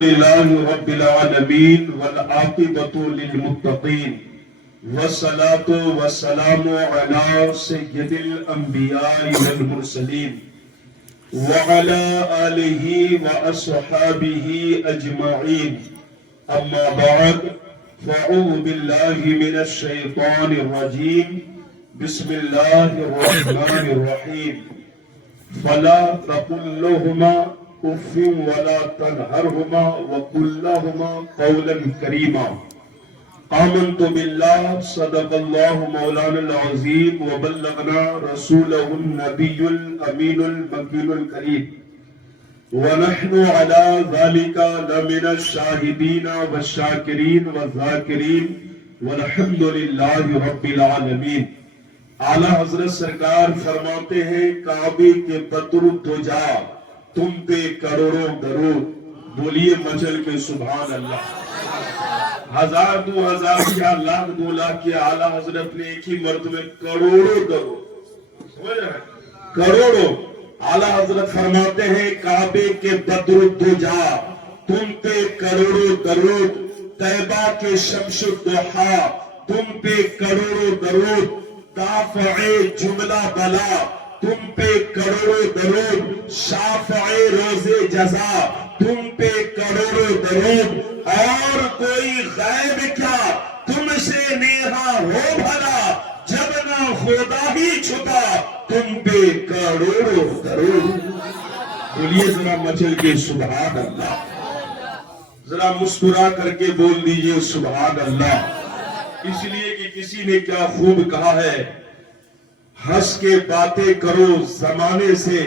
لله رب العالمين والعاقبة للمتقين والصلاة والسلام على سيد الأنبياء والمرسلين وعلى آله وأصحابه أجمعين. أما بعد فأعوذ بالله من الشيطان الرجيم. بسم الله الرحمن الرحيم. فلا تقل لهما اف ولا تنهرهما وقل لهما قولا كريما. آمنت بالله صدق الله مولانا العظيم وبلغنا رسوله النبي الأمين المكين الكريم ونحن على ذلك لمن الشاهدين والشاكرين والذاكرين والحمد لله رب العالمین. اعلیٰ حضرت سرکار فرماتے ہیں کعبے کے بدر الدجا تم پہ کروڑوں درود. بولیے مچل کے سبحان اللہ. ہزار دو ہزار کیا لاکھ دو لاکھ کیا اعلیٰ حضرت نے ایک ہی مرتبہ کروڑوں درود. سمجھ رہے ہیں؟ کروڑوں. اعلیٰ حضرت فرماتے ہیں کعبے کے بدر الدجا تم پہ کروڑوں درود. طیبہ کے شمس الضحا تم پہ کروڑوں درود. دافع جملہ بلا تم پہ کروڑوں درود. شافع روز جزا تم پہ کروڑوں درود. اور کوئی غیب کیا تم سے نیہا ہو بھلا جب نہ خدا ہی چھپا تم پہ کروڑوں درود. بولیے ذرا مچل کے سبحان اللہ. ذرا مسکرا کر کے بول دیجئے سبحان اللہ. اس لیے کہ کسی نے کیا خوب کہا ہے، ہنس کے باتیں کرو زمانے سے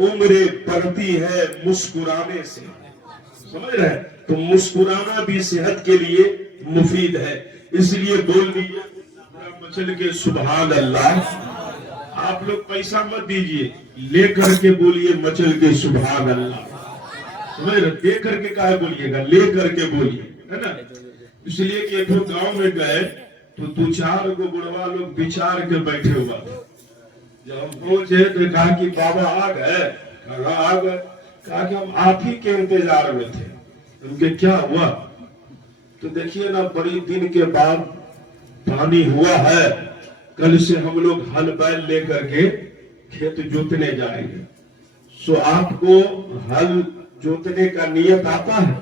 عمریں بڑھتی ہے مسکرانے سے. سمجھ رہے ہیں؟ تو مسکرانا بھی صحت کے لیے مفید ہے. اس لیے بول دیجئے مچل کے سبحان اللہ. آپ لوگ پیسہ مت دیجئے، لے کر کے بولیے مچل کے سبحان اللہ. سمجھ رہے؟ دے کر کے کہا بولیے گا، لے کر کے بولیے، ہے نا. اس لیے کہ ایک گاؤں میں گئے تو دو چار کو بڑوا لوگ بچار کے بیٹھے ہوا تھے. جب ہم پہنچے تو کہا کہ بابا آ گئے. کہا آ گئے. کہا کہ ہم آپ ہی کے انتظار میں تھے. ان کے کیا ہوا؟ تو دیکھیے نا بڑی دن کے بعد پانی ہوا ہے، کل سے ہم لوگ ہل بیل لے کر کے کھیت جوتنے جائیں گے. سو آپ کو ہل جوتنے کا نیت آتا ہے؟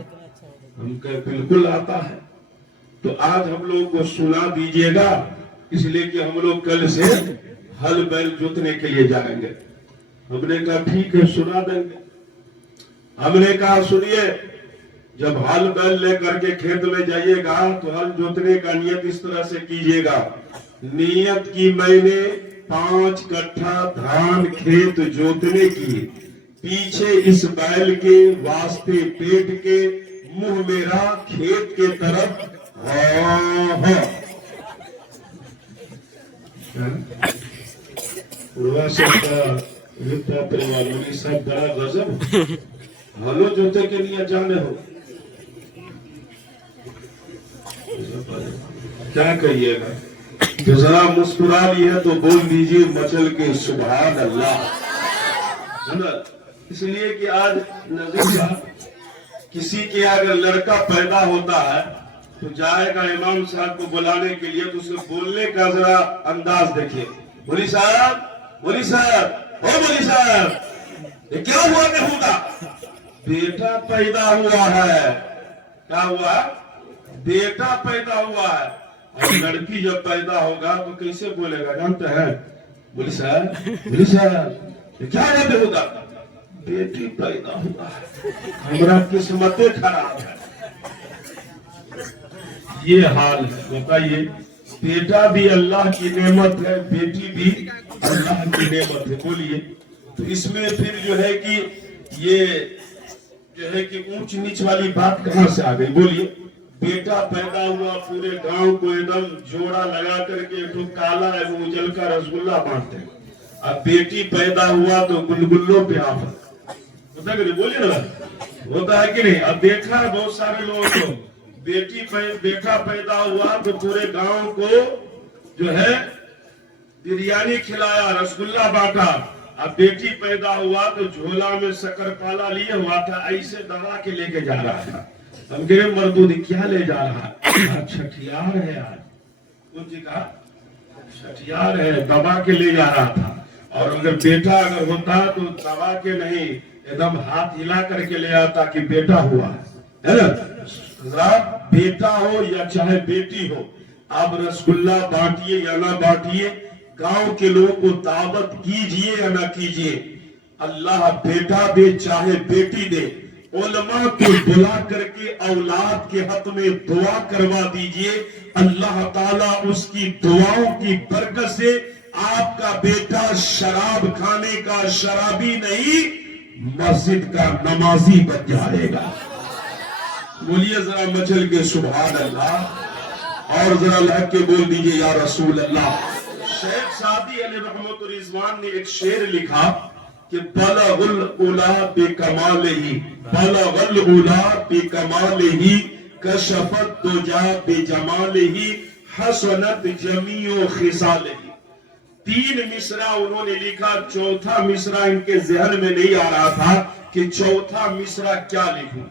ہم کہے بالکل آتا ہے. تو آج ہم لوگ کو سنا دیجئے گا، اس لیے کہ ہم لوگ کل سے ہل بیل جوتنے کے لیے جائیں گے. ہم نے کہا ٹھیک ہے سنا دیں گے. ہم نے کہا سنیے، جب ہل بیل لے کر کے کھیت میں جائیے گا تو ہل جوتنے کا نیت اس طرح سے کیجئے گا. نیت کی میں نے 5 کٹھا دھان کھیت جوتنے کی، پیچھے اس بیل کے واسطے پیٹ کے، منہ میرا کھیت کے طرف سب بڑا غضب. ہلو جوتے کے لیے جانے ہو کیا کہیے گا؟ تو ذرا مسکرا لی ہے تو بول دیجئے مچل کے سبحان اللہ. اس لیے کہ آج نظر کسی کے اگر لڑکا پیدا ہوتا ہے تو جائے گا امام صاحب کو بلانے کے لیے، تو اس کو بولنے کا ذرا انداز دیکھیے. مولی صاحب، مولی صاحب، او مولی صاحب، یہ کیا ہوا کہ ہوگا؟ بیٹا پیدا ہوا ہے. کیا ہوا؟ بیٹا پیدا ہوا ہے. اور لڑکی جب پیدا ہوگا تو کیسے بولے گا جانتے ہیں؟ مولی صاحب، مولی صاحب، یہ کیا ہوا کہ ہوگا؟ بیٹی پیدا ہوا ہے. ہمارا قسمتیں خراب ہے. یہ حال ہے. بتائیے، بیٹا بھی اللہ کی نعمت ہے، بیٹی بھی اللہ کی نعمت ہے. بولیے. تو اس میں پھر جو ہے کہ یہ جو ہے کہ اونچ نیچ والی بات کہاں سے آ گئی؟ بولیے. بیٹا پیدا ہوا، پورے گاؤں کو ایک دم جوڑا لگا کر کے تو کالا ہے وہ اجل کا رسگلہ بانٹتے ہیں. اب بیٹی پیدا ہوا تو گلگلوں پہ آفت. بولیے نا، ہوتا ہے کہ نہیں؟ اب دیکھا ہے بہت سارے لوگوں کو، بیٹا پیدا ہوا تو پورے گاؤں کو جو ہے بریانی کھلایا، رسگلہ بانٹا. اب بیٹی پیدا ہوا تو جھولا میں شکر پالا لیے ہوا تھا، ایسے دبا کے لے کے جا رہا تھا. ہم کہہ رہے مردود کیا لے جا رہا ہے؟ چھٹیار ہے آج. ان جی کہا چھٹیار ہے، دبا کے لے جا رہا تھا. اور اگر بیٹا اگر ہوتا تو دبا کے نہیں، ایک دم ہاتھ ہلا کر کے لے آتا کہ بیٹا ہوا ہے نا. بیٹا ہو یا چاہے بیٹی ہو، آپ رسگلہ بانٹیے یا نہ بانٹیے، گاؤں کے لوگوں کو دعوت کیجئے یا نہ کیجئے، اللہ بیٹا دے چاہے بیٹی دے، علماء کو بلا کر کے اولاد کے حق میں دعا کروا دیجئے. اللہ تعالیٰ اس کی دعاؤں کی برکت سے آپ کا بیٹا شراب کھانے کا شرابی نہیں، مسجد کا نمازی بن جائے گا. بولیے ذرا مچل کے سبحان اللہ، اور ذرا لگ کے بول دیجئے یا رسول اللہ. شیخ سعدی علیہ رحمت الرضوان نے ایک شعر لکھا کہ بلغ العلا بکمالہ، بلغ العلا بکمالہ، کشفت دجا بجمالہ، حسنت جمیع خصالہ. 3 مصرع انہوں نے لکھا، چوتھا مصرع ان کے ذہن میں نہیں آ رہا تھا کہ چوتھا مصرع کیا لکھوں.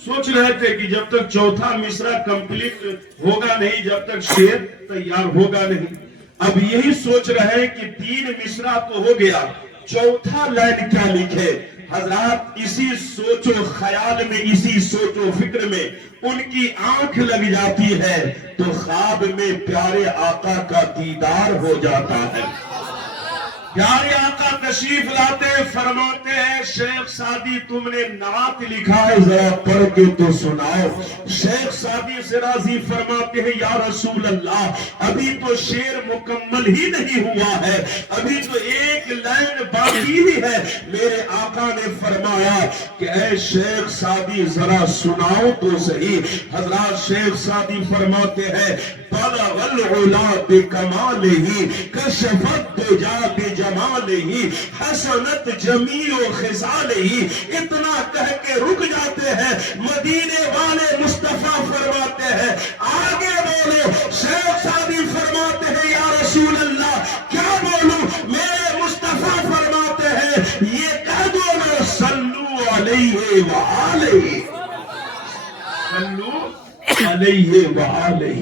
سوچ رہے تھے کہ جب تک چوتھا مصرع کمپلیٹ ہوگا نہیں، جب تک شعر تیار ہوگا نہیں. اب یہی سوچ رہے ہیں کہ 3 مصرع تو ہو گیا، چوتھا لائن کیا لکھے. حضرات اسی سوچ و خیال میں، اسی سوچ و فکر میں ان کی آنکھ لگ جاتی ہے تو خواب میں پیارے آقا کا دیدار ہو جاتا ہے. پیارے آقا تشریف لاتے فرماتے ہیں شیخ سعدی تم نے نعت لکھا ہے ذرا پڑھ کے تو سناؤ. شیخ سعدی سے راضی فرماتے ہیں یا رسول اللہ ابھی تو شعر مکمل ہی نہیں ہوا ہے، ابھی تو ایک لائن باقی ہی ہے. میرے آقا نے فرمایا کہ اے شیخ سعدی ذرا سناؤ تو صحیح. حضرات شیخ سعدی فرماتے ہیں بلغ العلا بکمالہ، کشفت دجا بجمالہ، حسنت جمیع خصالہ. اتنا کہہ کے رک جاتے ہیں. مدینے والے مصطفیٰ فرماتے ہیں آگے بولو. شیخ سعدی فرماتے ہیں یا رسول اللہ کیا بولوں؟ میرے مصطفیٰ فرماتے ہیں یہ کہہ دو نا صلو علیہ وآلہ، صلو علیہ وآلہ.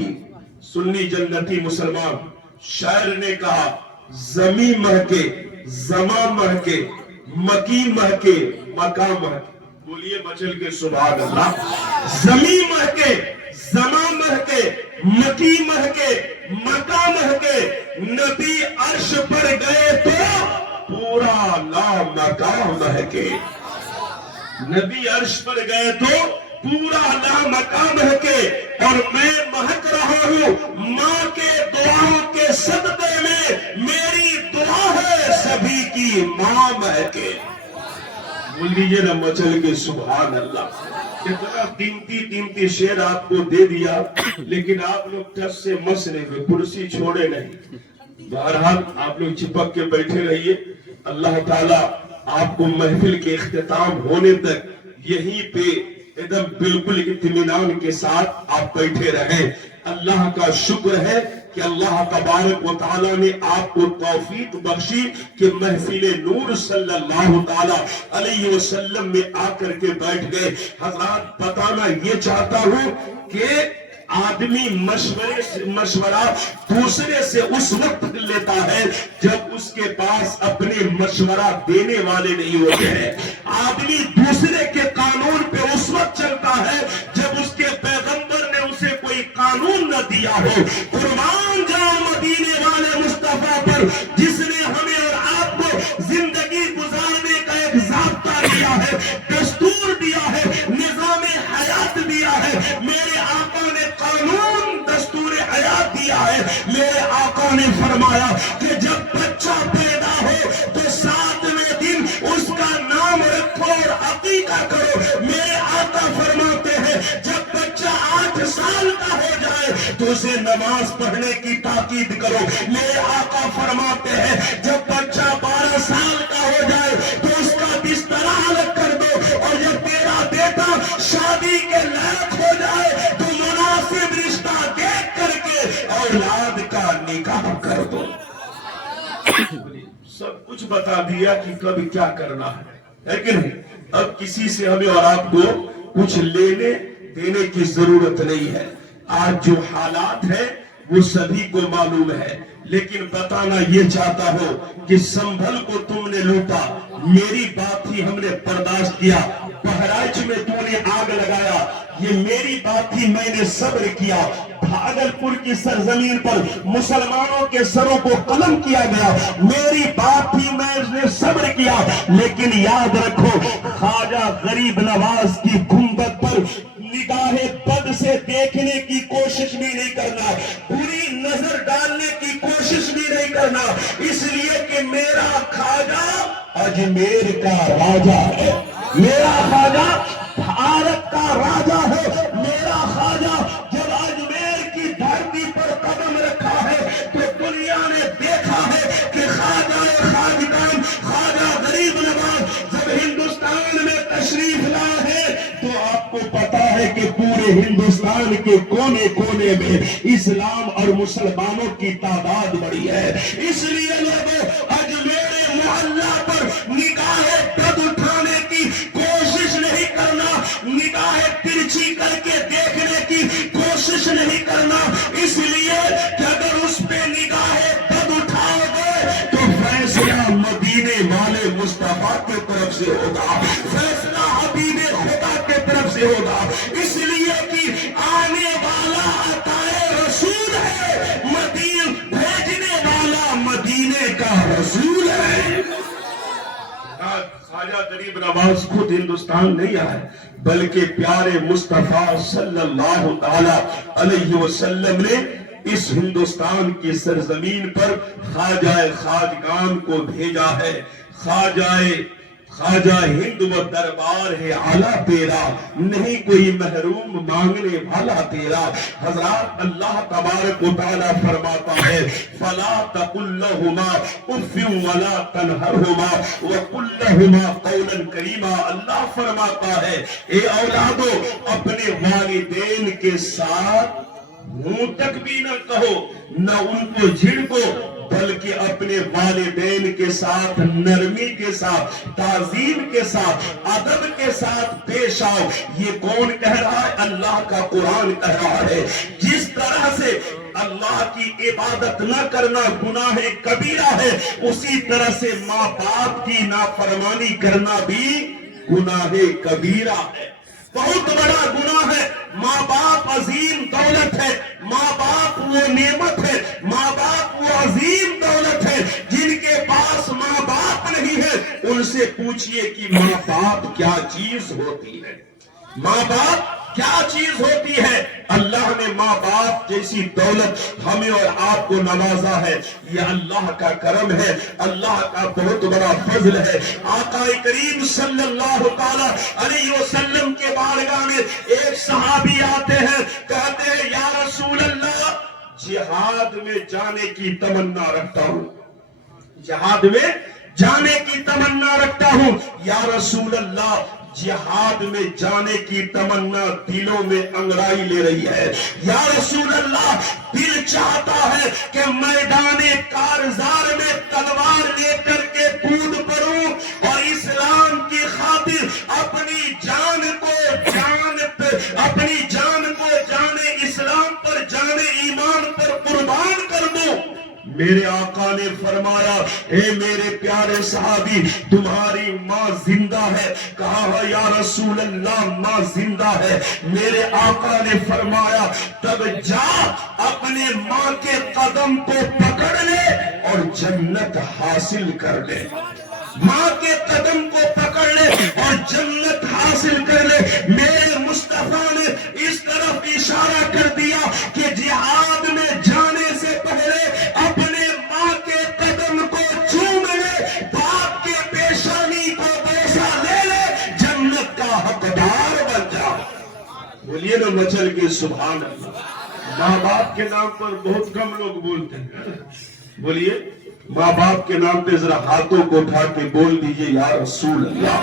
سنی جنتی مسلمان شاعر نے کہا زمین مہکے، زمان مہکے، مکی مہکے، مقام مہکے. بولیے بچل کے سبحان اللہ. زمین مہکے، زمان مہکے، مکی مہکے، مقام مہکے. نبی عرش پر گئے تو پورا لا مقام مہکے. نبی عرش پر گئے تو پورا لا مقام ہے کہ، اور میں مہک رہا ہوں ماں کے دعاؤں کے صدقے میں. میری دعا ہے سبھی کی ماں مہکے. بول دیجئے نا مچل کے سبحان اللہ. اتنا قیمتی شعر آپ کو دے دیا لیکن آپ لوگ ٹس سے مس رہے ہوئے، کرسی چھوڑے نہیں. بہرحال آپ لوگ چپک کے بیٹھے رہیے. اللہ تعالیٰ آپ کو محفل کے اختتام ہونے تک یہیں پہ ایک دم بالکل اطمینان کے ساتھ آپ بیٹھے رہیں. اللہ کا شکر ہے کہ اللہ تبارک و تعالیٰ نے آپ کو توفیق بخشی کہ محفل نور صلی اللہ تعالیٰ علیہ وسلم میں آ کر کے بیٹھ گئے. حضرات بتانا یہ چاہتا ہوں کہ آدمی مشورہ دوسرے سے اس وقت لیتا ہے جب اس کے پاس اپنے مشورہ دینے والے نہیں ہوتے ہیں. آدمی دوسرے کے قانون پہ اس وقت چلتا ہے جب اس کے پیغمبر نے اسے کوئی قانون نہ دیا ہو. قربان جاؤ مدینے والے مصطفیٰ پر جس نے ہمیں اور آپ کو زندگی گزارنے کا ایک ضابطہ دیا ہے، دستور دیا ہے، نظام حیات دیا ہے. میرے آقا نے قانون دستور حیات دیا ہے. میرے آقا نے فرمایا کہ جب بچہ پیدا ہو تو 7ویں دن اس کا نام رکھو اور عقیقہ کرو. میرے آقا فرماتے ہیں جب بچہ 8 سال کا ہو جائے تو اسے نماز پڑھنے کی تاکید کرو. میرے آقا فرماتے ہیں جب بچہ 12 سال کا ہو جائے تو اس کا بستر الگ کر دو. اور جب تیرا بیٹا شادی کے لائق ہو جائے تو مناسب رشتہ دیکھ کر کے اولاد کا نکاح کر دو. سب کچھ بتا دیا کہ کب کیا کرنا ہے کہ نہیں؟ اب کسی سے ہمیں اور آپ کو کچھ لینے دینے کی ضرورت نہیں ہے. آج جو حالات ہیں وہ سبھی کو معلوم ہے، لیکن بتانا یہ چاہتا ہوں کہ سنبھل کو تم نے لوٹا، میری بات ہی ہم نے برداشت کیا. بہرائچ میں تو نے آگ لگایا، یہ میری بات ہی میں نے صبر کیا. بھاگلپور کی سرزمین پر مسلمانوں کے سروں کو قلم کیا گیا، میری بات ہی میں نے صبر کیا. لیکن یاد رکھو، خواجہ غریب نواز کی گنبد پر نگاہ بد سے دیکھنے کی کوشش بھی نہیں کرنا، بری نظر ڈالنے کی کوشش بھی نہیں کرنا، اس لیے کہ میرا خواجہ اجمیر کا راجہ ہے، میرا خواجہ بھارت کا راجہ ہے. میرا خواجہ جب اجمیر کی دھرتی پر قدم رکھا ہے تو دنیا نے دیکھا ہے کہ خواجہ خواجگان خواجہ غریب نواز جب ہندوستان میں تشریف لائے ہیں تو آپ کو پتا ہے کہ پورے ہندوستان کے کونے کونے میں اسلام اور مسلمانوں کی تعداد بڑی ہے. اس لیے لوگوں اجمیر محلہ پر نگاہ بد اٹھانے کی کوشش نہیں کرنا، نگاہ ترچھی کر کے دیکھنے کی کوشش نہیں کرنا، اس لیے کہ اگر اس پہ نگاہ بد اٹھاؤ گے تو فیصلہ مدینے والے مصطفیٰ کی طرف سے ہوگا، فیصلہ حبیب خدا کی طرف سے ہوگا. اس لیے کہ آنے والا عطائے رسول ہے، مدین بھیجنے والا مدینے کا رسول ہے. خواجہ غریب نواز خود ہندوستان نہیں آئے بلکہ پیارے مصطفیٰ صلی اللہ تعالی علیہ وسلم نے اس ہندوستان کی سرزمین پر خواجہ خواجگان کو بھیجا ہے. خواجہ ہند و دربار ہے اعلیٰ تیرا، نہیں کوئی محروم مانگنے والا تیرا. حضرات اللہ تبارک و تعالیٰ فرماتا ہے فَلَا تَقُلْ لَهُمَا اُفٍّ وَلَا تَنْهَرْهُمَا وَقُلْ لَهُمَا قَوْلًا كَرِيمًا. اللہ فرماتا ہے اے اولادو اپنے والدین کے ساتھ منہ تک بھی نہ کہو، نہ ان کو جھڑکو، بلکہ اپنے والدین کے ساتھ نرمی کے ساتھ، تعظیم کے ساتھ، ادب کے ساتھ پیش آؤ. یہ کون کہہ رہا ہے؟ اللہ کا قرآن کہہ رہا ہے. جس طرح سے اللہ کی عبادت نہ کرنا گناہ کبیرہ ہے، اسی طرح سے ماں باپ کی نافرمانی کرنا بھی گناہ کبیرہ ہے، بہت بڑا گناہ ہے. ماں باپ عظیم دولت ہے، ماں باپ وہ نعمت ہے، ماں باپ وہ عظیم دولت ہے. جن کے پاس ماں باپ نہیں ہے ان سے پوچھئے کہ ماں باپ کیا چیز ہوتی ہے، ماں باپ کیا چیز ہوتی ہے. اللہ نے ماں باپ جیسی دولت ہمیں اور آپ کو نوازا ہے، یہ اللہ کا کرم ہے، اللہ کا بہت بڑا فضل ہے. آقا کریم صلی اللہ علیہ وسلم کے بارگاہ میں ایک صحابی آتے ہیں، کہتے ہیں یا رسول اللہ جہاد میں جانے کی تمنا رکھتا ہوں، جہاد میں جانے کی تمنا رکھتا ہوں. یا رسول اللہ جہاد میں جانے کی تمنا دلوں میں انگڑائی لے رہی ہے. یا رسول اللہ دل چاہتا ہے کہ میدان کارزار میں تلوار لے کر کے کود پڑوں اور اسلام کی خاطر اپنی جان کو جان اسلام پر، جان ایمان پر قربان کر دوں. میرے آقا نے فرمایا اے میرے پیارے صحابی تمہاری ماں زندہ ہے. کہا یا رسول اللہ ماں زندہ ہے. میرے آقا نے فرمایا تب جا اپنے ماں کے قدم کو پکڑ لے اور جنت حاصل کر لے. ماں کے قدم کو پکڑ لے اور جنت حاصل کر لے. میرے مصطفیٰ نے اس طرف اشارہ کر دیا کہ جہاد میں جانے سے پہلے اپنے ماں کے قدم کو چوم لے، باپ کے پیشانی کو بوسہ لے لے، جنت کا حقدار بن جا. بولیے نا مچل کے سبحان اللہ. ماں باپ کے نام پر بہت کم لوگ بولتے ہیں. بولیے ماں باپ کے نام پہ ذرا ہاتھوں کو اٹھا کے بول دیجئے یا رسول اللہ.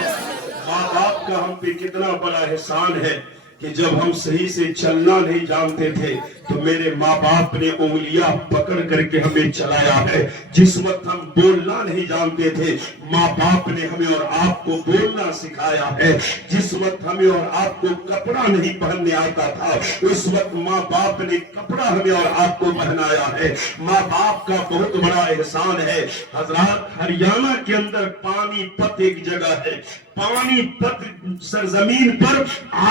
ماں باپ کا ہم پہ کتنا بڑا احسان ہے کہ جب ہم صحیح سے چلنا نہیں جانتے تھے تو میرے ماں باپ نے انگلیاں پکڑ کر کے ہمیں چلایا ہے. جس وقت ہم بولنا نہیں جانتے تھے ماں باپ نے ہمیں اور آپ کو بولنا سکھایا ہے. جس وقت ہمیں اور آپ کو کپڑا نہیں پہننے آتا تھا اس وقت ماں باپ نے کپڑا ہمیں اور آپ کو پہنایا ہے. ماں باپ کا بہت بڑا احسان ہے. حضرات ہریانہ کے اندر پانی پت ایک جگہ ہے. پانی پت سرزمین پر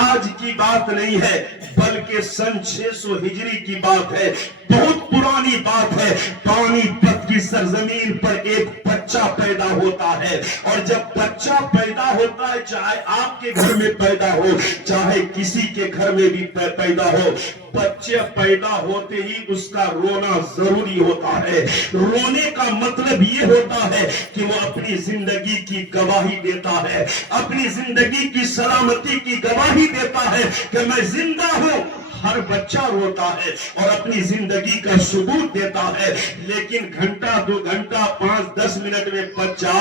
آج کی بات نہیں ہے بلکہ سن 600 ہجری کی بات ہے. بہت پرانی بات ہے. پانی پت کی سرزمین پر ایک بچہ پیدا ہوتا ہے اور جب بچہ پیدا ہوتا ہے چاہے آپ کے گھر میں پیدا ہو چاہے کسی کے گھر میں بھی پیدا ہو بچے پیدا ہوتے ہی اس کا رونا ضروری ہوتا ہے. رونے کا مطلب یہ ہوتا ہے کہ وہ اپنی زندگی کی گواہی دیتا ہے اپنی زندگی کی سلامتی کی گواہی دیتا ہے کہ میں زندہ ہوں. ہر بچہ روتا ہے اور اپنی زندگی کا ثبوت دیتا ہے لیکن گھنٹہ 2 گھنٹہ 5-10 منٹ میں بچہ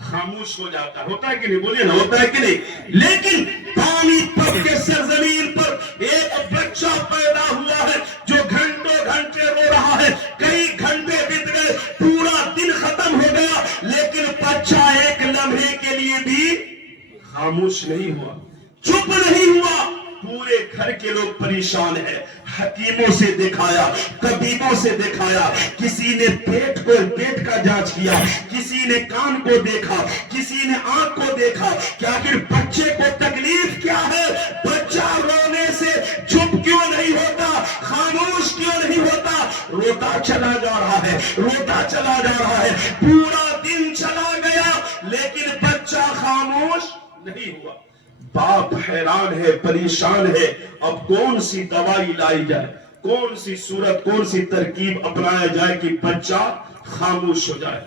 خاموش ہو جاتا ہے. ہوتا ہے کہ نہیں؟ بولیے نا, ہوتا ہے کہ نہیں؟ لیکن پانی پت کے سرزمین پر ایک بچہ پیدا ہوا ہے جو گھنٹوں گھنٹے رو رہا ہے. کئی گھنٹے بیت گئے پورا دن ختم ہو گیا لیکن بچہ ایک لمحے کے لیے بھی خاموش نہیں ہوا, چپ نہیں ہوا. پورے گھر کے لوگ پریشان ہیں. حکیموں سے دکھایا طبیبوں سے دکھایا کسی نے پیٹ کا جانچ کیا کسی نے کان کو دیکھا کسی نے آنکھ کو دیکھا کہ آخر بچے کو تکلیف کیا ہے. بچہ رونے سے چپ کیوں نہیں ہوتا خاموش کیوں نہیں ہوتا. روتا چلا جا رہا ہے روتا چلا جا رہا ہے. پورا دن چلا گیا لیکن بچہ خاموش نہیں ہوا. باپ حیران ہے پریشان ہے. اب کون سی دوائی لائی جائے کون سی صورت کون سی ترکیب اپنایا جائے کہ بچہ خاموش ہو جائے.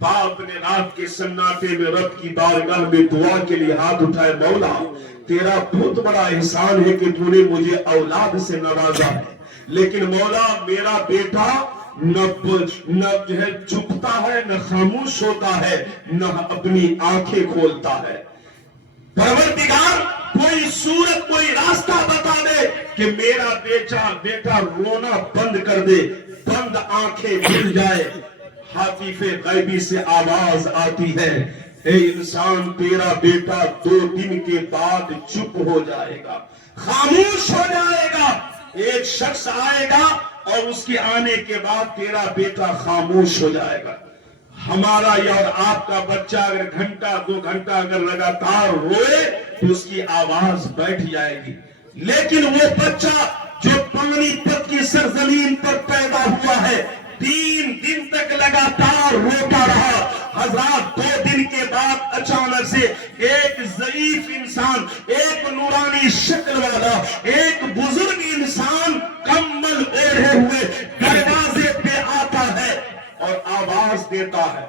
باپ نے رات کے سناٹے میں رب کی بارگاہ میں دعا کے لیے ہاتھ اٹھائے. مولا تیرا بہت بڑا احسان ہے کہ تو نے مجھے اولاد سے نوازا ہے لیکن مولا میرا بیٹا نہ جو ہے چپتا ہے نہ خاموش ہوتا ہے نہ اپنی آنکھیں کھولتا ہے. پروردگار کوئی صورت کوئی راستہ بتا دے کہ میرا بیٹا رونا بند کر دے بند آنکھیں کھل جائے. حاتف غیبی سے آواز آتی ہے اے انسان تیرا بیٹا 2 دن کے بعد چپ ہو جائے گا خاموش ہو جائے گا. ایک شخص آئے گا اور اس کے آنے کے بعد تیرا بیٹا خاموش ہو جائے گا. ہمارا یا آپ کا بچہ اگر گھنٹہ 2 گھنٹہ اگر لگاتار روئے تو اس کی آواز بیٹھ جائے گی. لیکن وہ بچہ جو پانی پت کی سرزمین پر پیدا ہوا ہے 3 دن تک لگاتار روتا رہا. حضرات 2 دن کے بعد اچانک سے ایک ضعیف انسان ایک نورانی شکل والا ایک بزرگ انسان کمبل اوڑھے ہوئے دروازے پہ آتا ہے اور آواز دیتا ہے.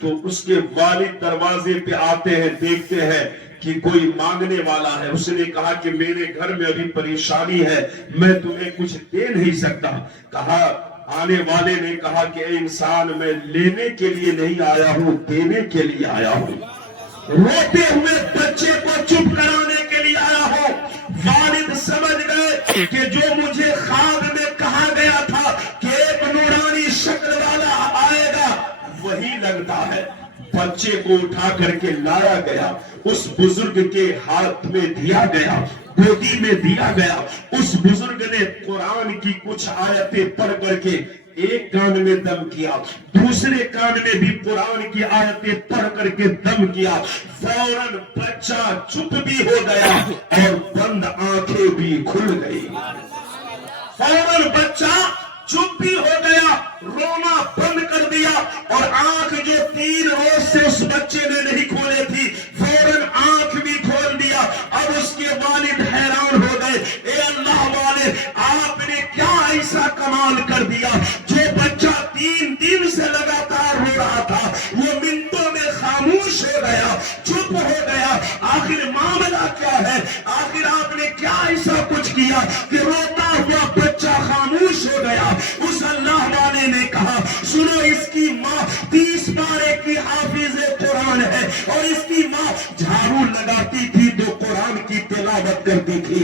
تو اس کے والد دروازے پہ آتے ہیں دیکھتے ہیں کہ کوئی مانگنے والا ہے. اس نے کہا کہ میرے گھر میں ابھی پریشانی ہے میں تمہیں کچھ دے نہیں سکتا. کہا آنے والے نے کہا کہ اے انسان میں لینے کے لیے نہیں آیا ہوں دینے کے لیے آیا ہوں. روتے ہوئے بچے کو چپ کرانے کے لیے آیا ہوں. والد سمجھ گئے کہ جو مجھے خواب میں کہا گیا تھا کہ ایک نورانی شکل والا آئے گا وہی لگتا ہے. بچے کو اٹھا کر کے لایا گیا اس بزرگ کے ہاتھ میں دیا گیا گودی میں دیا گیا. اس بزرگ نے قرآن کی کچھ آیتیں پڑھ کر کے ایک کان میں دم کیا دوسرے کان میں بھی قرآن کی آیتیں پڑھ کر کے دم کیا. فوراً بچہ چپ بھی ہو گیا اور بند آنکھیں بھی کھل گئی. فوراً بچہ چپ بھی ہو گیا رونا بند کر دیا اور آنکھ جو 3 روز سے اس بچے نے نہیں کھولے تھی فوراً آنکھ بھی کھول دیا. اب اس کے والد حیران ہو گئے اے اللہ والے آپ نے کیا ایسا کمال کر دیا. جو بچہ 3 دن سے لگاتار رو رہا تھا وہ منٹوں میں خاموش ہو گیا چپ ہو گیا. آخر معاملہ کیا ہے آخر آپ نے کیا ایسا کچھ کیا کہ روتا ہوا بچہ خاموش ہو گیا. اس اللہ والے نے کہا سنو اس کی ماں 30 پارے کی حافظ قرآن ہے اور اس کی ماں جھاڑو لگاتی تھی تو قرآن کی تلاوت کرتی تھی.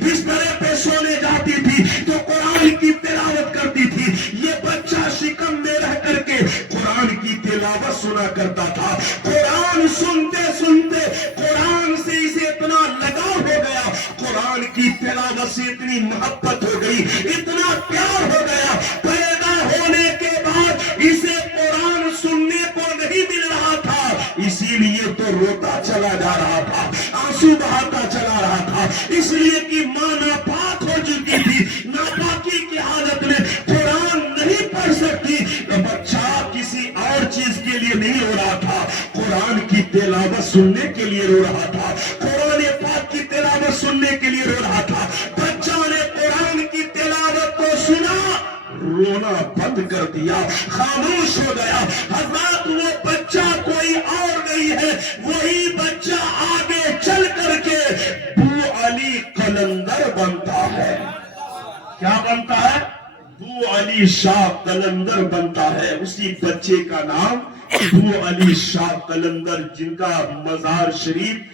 بسترے پہ سونے جاتی تھی تو قرآن کی تلاوت کرتی تھی. یہ بچہ شکم میں رہ کر کے قرآن کی تلاوت سنا کرتا تھا. قرآن سنتے سنتے قرآن سے اسے اتنا لگاؤ ہو گیا, قرآن کی تلاوت سے اتنی محبت ہو گئی, اتنا پیار ہو گیا. پیدا ہونے کے بعد اسے قرآن سننے کو نہیں مل رہا تھا, اسی لیے تو روتا چلا جا رہا تھا, آنسو بہاتا چلا رہا تھا, اس لیے کہ ماں ناپاک ہو چکی تھی. ناپاکی کی حالت میں قرآن نہیں پڑھ سکتی. بچہ کسی اور چیز کے لیے نہیں رو رہا تھا, قرآن کی تلاوت سننے کے لیے رو رہا تھا, قرآن پاک کی تلاوت سننے کے لیے رو رہا تھا. بچہ نے قرآن کی تلاوت کو سنا, رونا بند کر دیا, خاموش ہو گیا. حضرات وہ بچہ کوئی اور نہیں ہے, وہی بچہ آگے چل کر کے ابو علی قلندر بنتا ہے. کیا بنتا ہے؟ ابو علی شاہ قلندر بنتا ہے. اسی بچے کا نام ابو علی شاہ قلندر, جن کا مزار شریف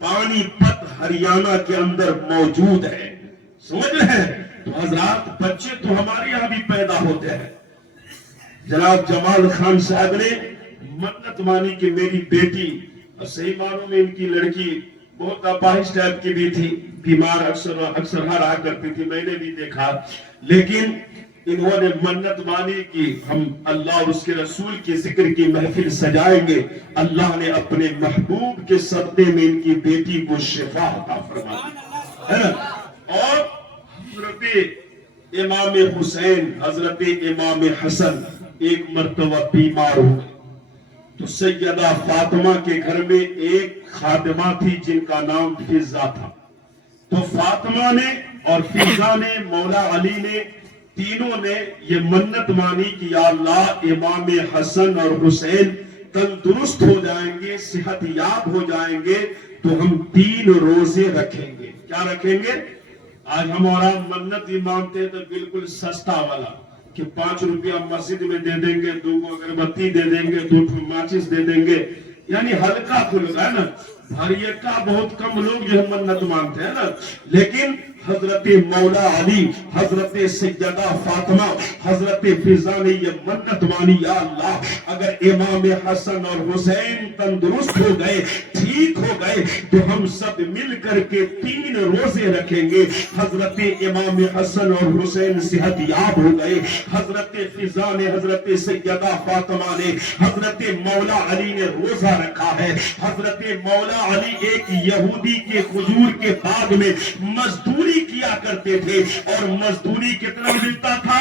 پانی پت ہریانہ کے اندر موجود ہے. سمجھ رہے ہیں؟ تو حضرات بچے تو ہمارے یہاں بھی پیدا ہوتے ہیں. جناب جمال خان صاحب نے منت مانی کہ میری بیٹی, صحیح معنوں میں ان کی لڑکی بہت اپاہج ٹائپ کی بھی تھی, بیمار اکثر رہا کرتی تھی, میں نے بھی دیکھا. لیکن انہوں نے منت مانی کہ ہم اللہ اور اس کے رسول کے ذکر کی محفل سجائیں گے. اللہ نے اپنے محبوب کے صدقے میں ان کی بیٹی کو شفا عطا فرمائی ہے نا. اور حضرت امام حسین, حضرت امام حسن ایک مرتبہ بیمار ہو گئے تو سیدہ فاطمہ کے گھر میں ایک خادمہ تھی جن کا نام فضہ تھا. تو فاطمہ نے اور فضہ نے, مولا علی نے, تینوں نے یہ منت مانی کہ یا اللہ امام حسن اور حسین تندرست ہو جائیں گے, صحت یاب ہو جائیں گے تو ہم 3 روزے رکھیں گے. کیا رکھیں گے؟ آج ہمارا منت ہی مانتے تو بالکل سستا والا کہ 5 روپیہ مسجد میں دے دیں گے, 2 اگربتی دے دیں گے, 2 ماچس دے دیں گے, یعنی ہلکا پھلکا ہے نا. بھاری کا بہت کم لوگ یہ منت مانتے ہیں نا. لیکن حضرت مولا علی, حضرت سیدہ فاطمہ, حضرت فضہ نے یہ منت مانی, یا اللہ اگر امام حسن اور حسین تندرست ہو گئے, ٹھیک ہو گئے تو ہم سب مل کر کے 3 روزے رکھیں گے. حضرت امام حسن اور حسین صحت یاب ہو گئے. حضرت فضہ نے, حضرت سیدہ فاطمہ نے, حضرت مولا علی نے روزہ رکھا ہے. حضرت مولا علی ایک یہودی کے کھجور کے باغ میں مزدوری کیا کرتے تھے, اور مزدوری کتنا ملتا تھا؟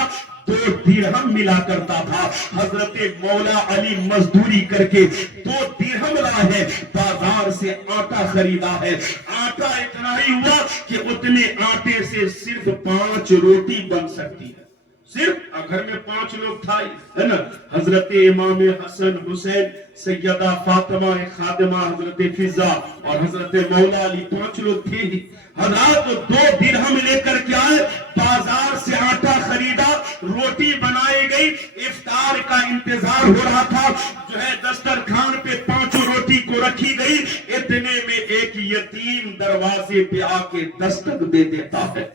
2 درہم ملا کرتا تھا. حضرت مولا علی مزدوری کر کے 2 درہم لائے, بازار سے آٹا خریدا ہے. آٹا اتنا ہی ہوا کہ اتنے آٹے سے صرف 5 روٹی بن سکتی ہے. صرف گھر میں 5 لوگ تھا ہے نا. حضرت امام حسن حسین, سیدہ فاطمہ خادمہ, حضرت فضہ اور حضرت مولا علی 5 لوگ تھے ہی. حضرات 2 درہم لے کر کے آئے, بازار سے آٹا خریدا, روٹی بنائی گئی, افطار کا انتظار ہو رہا تھا. جو ہے دسترخوان پہ 5 روٹی کو رکھی گئی. اتنے میں ایک یتیم دروازے پہ آ کے دستک دے دیتا ہے.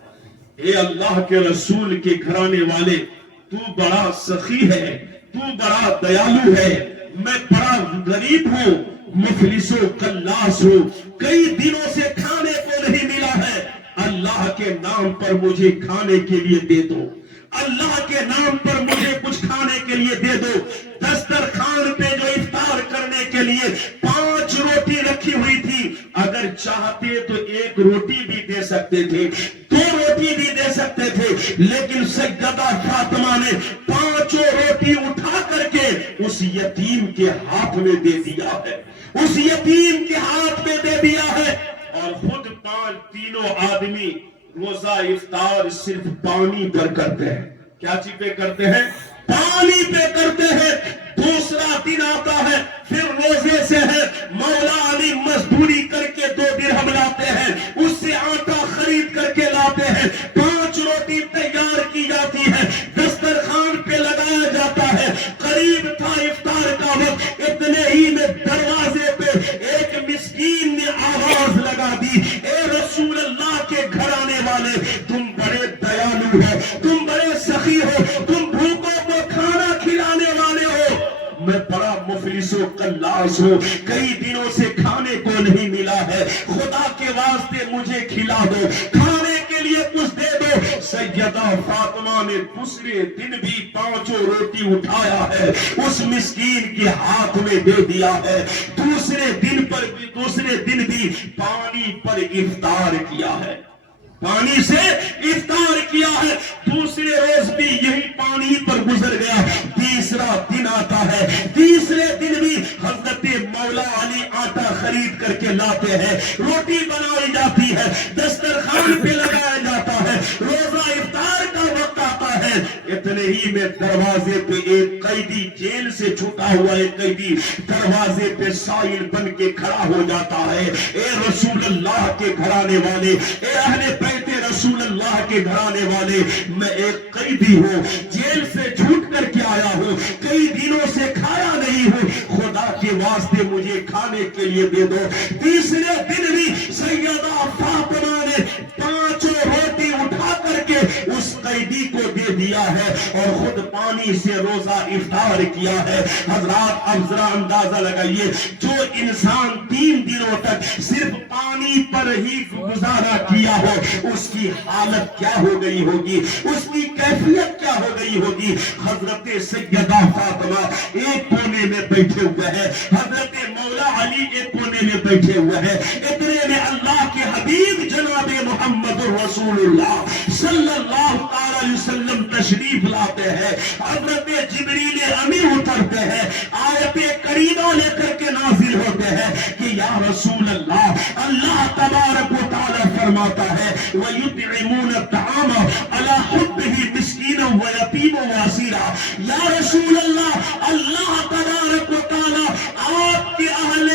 اے اللہ کے رسول کے گھرانے والے, تو بڑا سخی ہے, تو بڑا دیالو ہے, میں بڑا غریب ہوں, مفلس و کلاس ہوں, کئی دنوں سے کھانے کو نہیں ملا ہے. اللہ کے نام پر مجھے کھانے کے لیے دے دو, اللہ کے نام پر مجھے کچھ کھانے کے لیے دے دو. دسترخوان پہ جو افطار کرنے کے لیے 5 روٹی رکھی ہوئی تھی, اگر چاہتے تو 1 روٹی بھی دے سکتے تھے, 2 روٹی بھی دے سکتے تھے, لیکن سیدہ فاطمہ نے 5 روٹی اٹھا کر کے اس یتیم کے ہاتھ میں دے دیا ہے, اس یتیم کے ہاتھ میں دے دیا ہے. اور خود 3 آدمی روزہ افطار صرف پانی پر کرتے ہیں. کیا چیز پہ کرتے ہیں؟ پانی پہ کرتے ہیں. دوسرا دن آتا ہے, پھر روزے سے ہے, مولا علی مزدوری کر کے 2 درہم لاتے ہیں, اس سے آٹا خرید کر کے لاتے ہیں, 5 روٹی تیار کی جاتی ہے, دسترخوان پہ لگایا جاتا ہے. قریب تھا افطار کا وقت, اتنے ہی میں دروازے پہ ایک مسکین نے آواز لگا دی, اے رسول اللہ کے گھرانے والے, والے، تم بڑے دیالو ہو، تم بڑے سخی ہو، تم بھوکوں کو کھانا کھلانے والے ہو، میں بڑا مفلس و قلاص ہوں، کئی دنوں سے کھانے کو نہیں ملا ہے، خدا کے واسطے مجھے کھلا دو، کھانے کے لیے کچھ دے دو۔ سیدہ فاطمہ نے دوسرے دن بھی 5 روٹی اٹھایا ہے، اس مسکین کے ہاتھ میں دے دیا ہے، دوسرے دن بھی پانی پر افطار کیا ہے، پانی سے افطار کیا ہے، دوسرے روز بھی یہی پانی پر گزر گیا، تیسرا دن آتا ہے، تیسرے دن بھی حضرت مولا علی آٹا خرید کر کے لاتے ہیں، روٹی بنائی جاتی ہے، دسترخوان پہ لگایا جاتا ہے، روزہ افطار کا وقت آتا ہے، اتنے ہی میں دروازے پہ ایک قیدی، جیل سے چھوٹا ہوا ایک قیدی دروازے پہ سائل بن کے کھڑا ہو جاتا ہے، اے رسول اللہ کے گھرانے والے، اے اہل بیت رسول اللہ کے گھرانے والے، میں ایک قیدی ہوں، جیل سے چھوٹ کر کے آیا ہوں، کئی دنوں سے کھایا نہیں ہوں، خدا کے واسطے مجھے کھانے کے لیے دے دو۔ تیسرے دن بھی سیدہ فاطمہ نے 5 روٹی اٹھا کر کے اس قیدی کو دے دیا ہے اور خود پانی سے روزہ افطار کیا ہے۔ حضرات اب ذرا اندازہ لگائیے، جو انسان 3 دنوں تک صرف پانی پر ہی گزارا کیا ہو، اس کی حالت کیا ہو گئی ہوگی، اس کی کیفیت کیا ہو گئی ہوگی۔ حضرت سیدہ فاطمہ ایک کونے میں بیٹھے ہوئے ہیں، حضرت مولا علی ایک کونے میں بیٹھے ہوئے ہیں، اتنے میں اللہ کے حبیب جناب محمد رسول اللہ صلی اللہ علیہ وسلم تشریف لاتے ہیں، حضرت جبریل امین اترتے ہیں، آیت کریمہ لے کر کے نازل ہوتے ہیں کہ یا رسول اللہ، اللہ تبارک و تعالی فرماتا ہے وَيُطْعِمُونَ الطَّعَامَ عَلَى حُبِّهِ مِسْكِينًا وَيَتِيمًا وَأَسِيرًا۔ یا رسول اللہ، اللہ تبارک و تعالی آپ کے اہل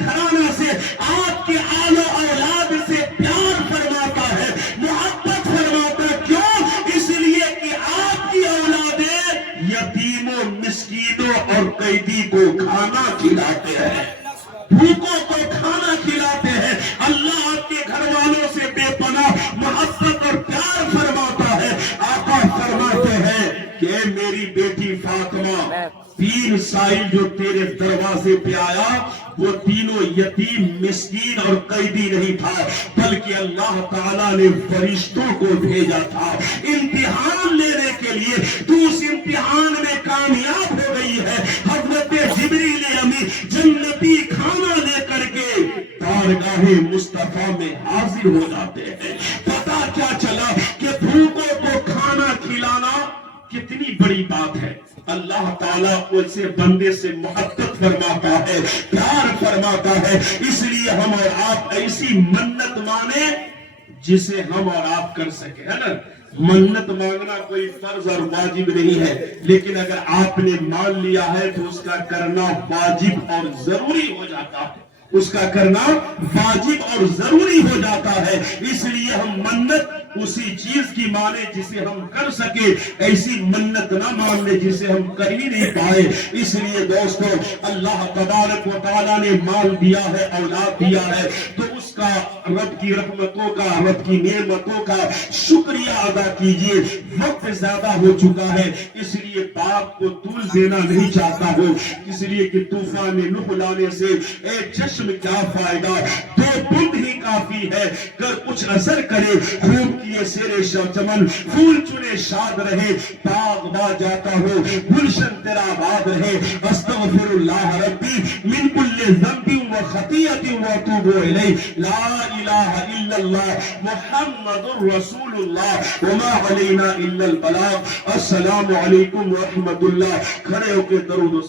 گھرانہ سے، آپ کے آل و اولاد سے پیار فرماتا ہے، محبت فرماتا ہے، کیوں؟ اس لیے کہ آپ کی اولادیں یتیموں، مسکینوں اور قیدی کو کھانا کھلاتے ہیں، بھوکوں کو کھانا کھلاتے ہیں۔ اللہ آپ کے گھر والوں سے بے پناہ محبت اور پیار فرماتا ہے۔ آقا فرماتے ہیں کہ اے میری بیٹی فاطمہ، 3 سائل جو تیرے دروازے پہ آیا وہ تینوں یتیم، مسکین اور قیدی نہیں تھا، بلکہ اللہ تعالیٰ نے فرشتوں کو بھیجا تھا امتحان لینے کے لیے۔ تو اس امتحان میں کامیاب ہو گئی ہے۔ حضرت جبریل امین جنتی کھانا لے کر کے بارگاہ مصطفیٰ میں حاضر ہو جاتے ہیں۔ پتا کیا چلا کہ بھوکوں کو کھانا کھلانا کتنی بڑی بات ہے۔ اللہ تعالیٰ اسے بندے سے محبت فرماتا ہے، پیار فرماتا ہے، اس لیے ہم اور آپ ایسی منت مانے جسے ہم اور آپ کر سکے، ہے نا۔ منت مانگنا کوئی فرض اور واجب نہیں ہے، لیکن اگر آپ نے مان لیا ہے تو اس کا کرنا واجب اور ضروری ہو جاتا ہے، اس کا کرنا واجب اور ضروری ہو جاتا ہے۔ اس لیے ہم منت اسی چیز کی مانے جسے ہم کر سکے، ایسی منت نہ مان لے جسے ہم کر ہی نہیں پائے۔ اس لیے دوستو، اللہ تبارک و تعالیٰ نے مال دیا ہے، اولاد دیا ہے، تو اس کا رب کی رحمتوں کا، رب کی نعمتوں کا شکریہ ادا کیجئے۔ وقت زیادہ ہو چکا ہے، اس لیے بات کو طول دینا نہیں چاہتا ہوں، اس لیے کہ طوفان نوح لانے سے اے چشم کیا فائدہ، 2 بند ہی کافی ہے، کر کچھ اثر کرے، خوب کیے سیرے چمن، پھول چنے شاد رہے، باغ با جاتا ہو، گلشن تیرا آباد رہے، استغفر اللہ ربی من کل ذنب و خطیئت و اتوب الیہ، لا الہ الا اللہ محمد رسول اللہ وما علینا الا البلاغ۔ السلام علیکم ورحمۃ اللہ۔ کھڑے ہو کے درود